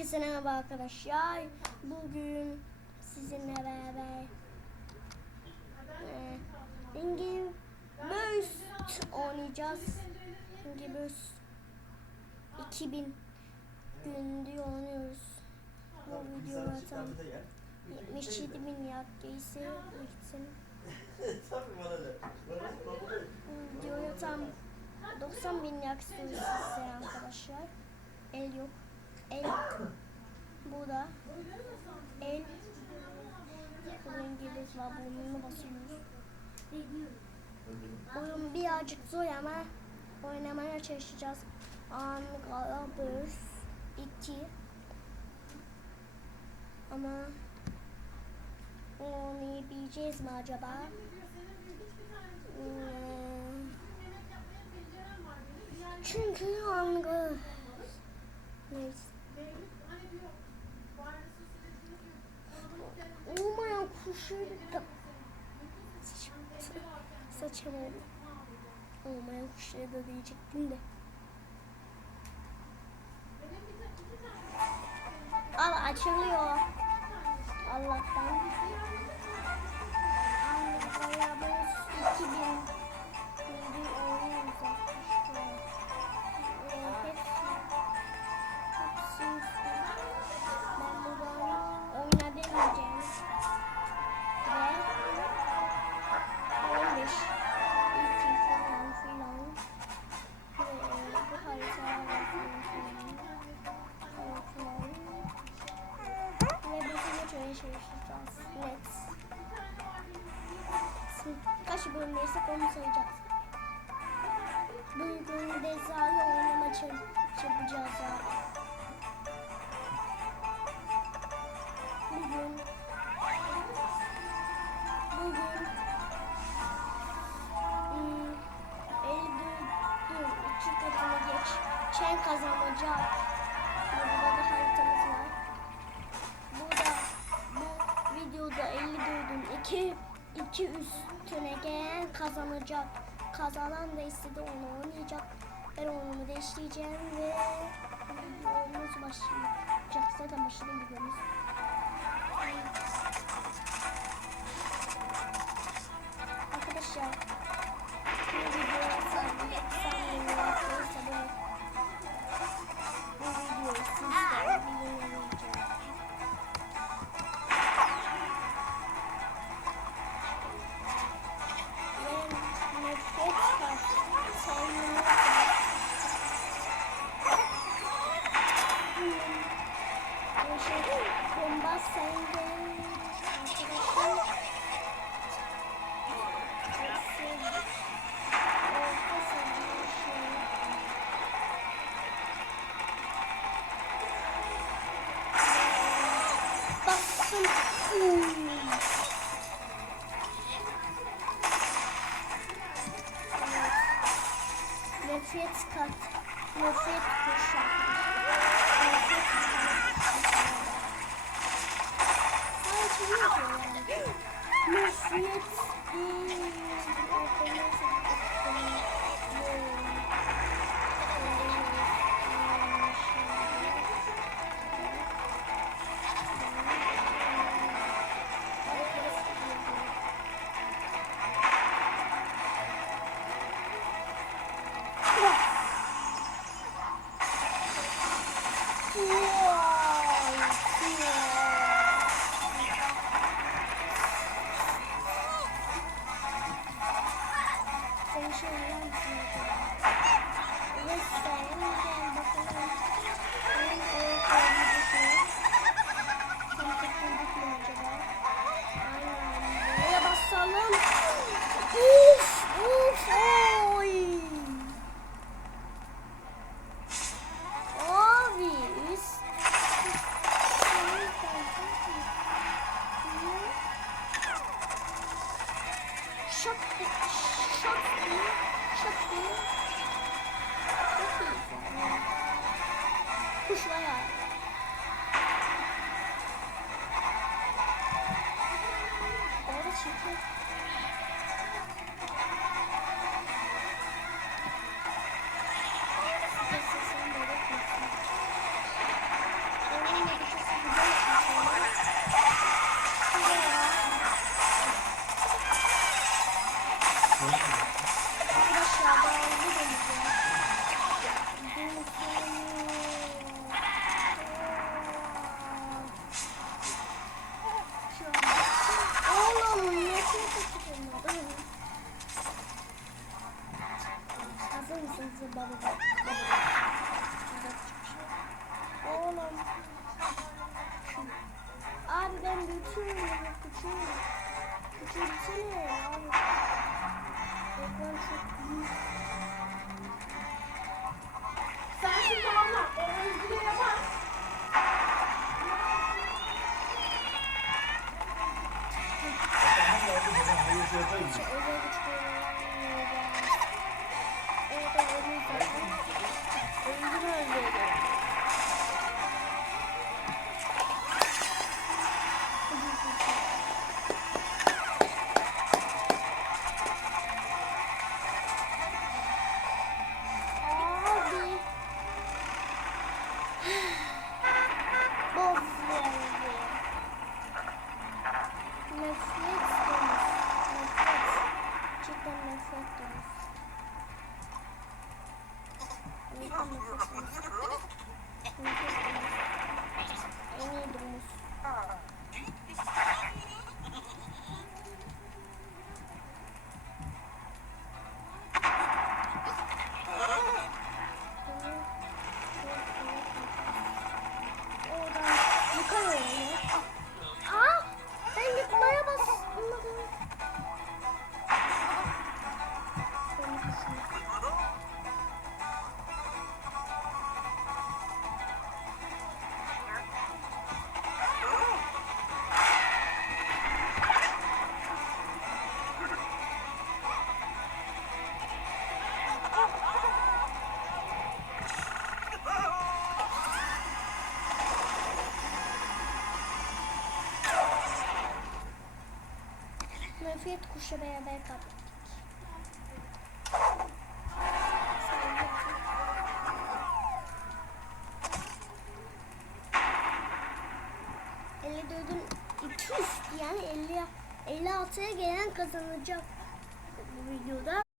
Herkese merhaba arkadaşlar. Bugün sizinle beraber Angry Birds oynayacağız. Angry Birds 2000 gündür oynuyoruz. Bu videoda tam 77.000 yaptıysa gitsin. Bu videoya tam 90.000 yaptıysa size arkadaşlar. El yok. El bu da el İngiliz var, burnunu basıyoruz. Oyun birazcık zor ama oynamaya çalışacağız. Angry Birds 2 ama oynayabileceğiz mi acaba? Çünkü Angry neyse. Olmayan kuşu da saçamadım. Olmayan kuşları da diyecektim de. Al açılıyor. Allah'tan. Beraber 2000 gündür oynuyoruz arkadaşlar. Ben buradan oynayabileceğim. Ve 15 2 falan filan. Bu haritalar falan. Ve bunu çalışacağız. Let's. Kaç bölümdeysek onu sayacağız. Bugün de zaten oynama yapacağız abi. Bugün 54 2 katını geçen kazanacak. Burada da haritamız var. Bu videoda 54'ün 2 üstüne gelen kazanacak. Kazanan da istedi onu oynayacak. Ben onu değiştireceğim ve videomuz başlayacak. Zaten başladı videomuz. Arkadaşlar bu videoya sanmıyorum. Bu videoyu sizlerle yayınlayacağım. Ve nefret var. Bomba sende arkadaşlar. Bastım. Nefret kat. Nefret kuşak. Nefret kuşlara. Orada çekiyor. Sesini de küçülsene. Küçülsene abi. Ekran çok büyük. Sen şimdi tamamla. O Özgür'e yapar. Tamam da hadi bakalım hayır şey yapayım. Şu özel güç kullanmayacağım. Evet öldüreceğim. Öldüreceğim. Abi. Boz geldi. Nefret dönüş. Nefret. Cidden nefret dönüş. Cidden nefret dönüş. Nefret dönüş. En iyi dönüş. Oradan yıkamıyorum ya. Aa! Ben yıkmaya basmadım. Nefret kuşu beraber kapattık. ...54'ün 2 üstü yani 56'ya gelen kazanacak bu videoda.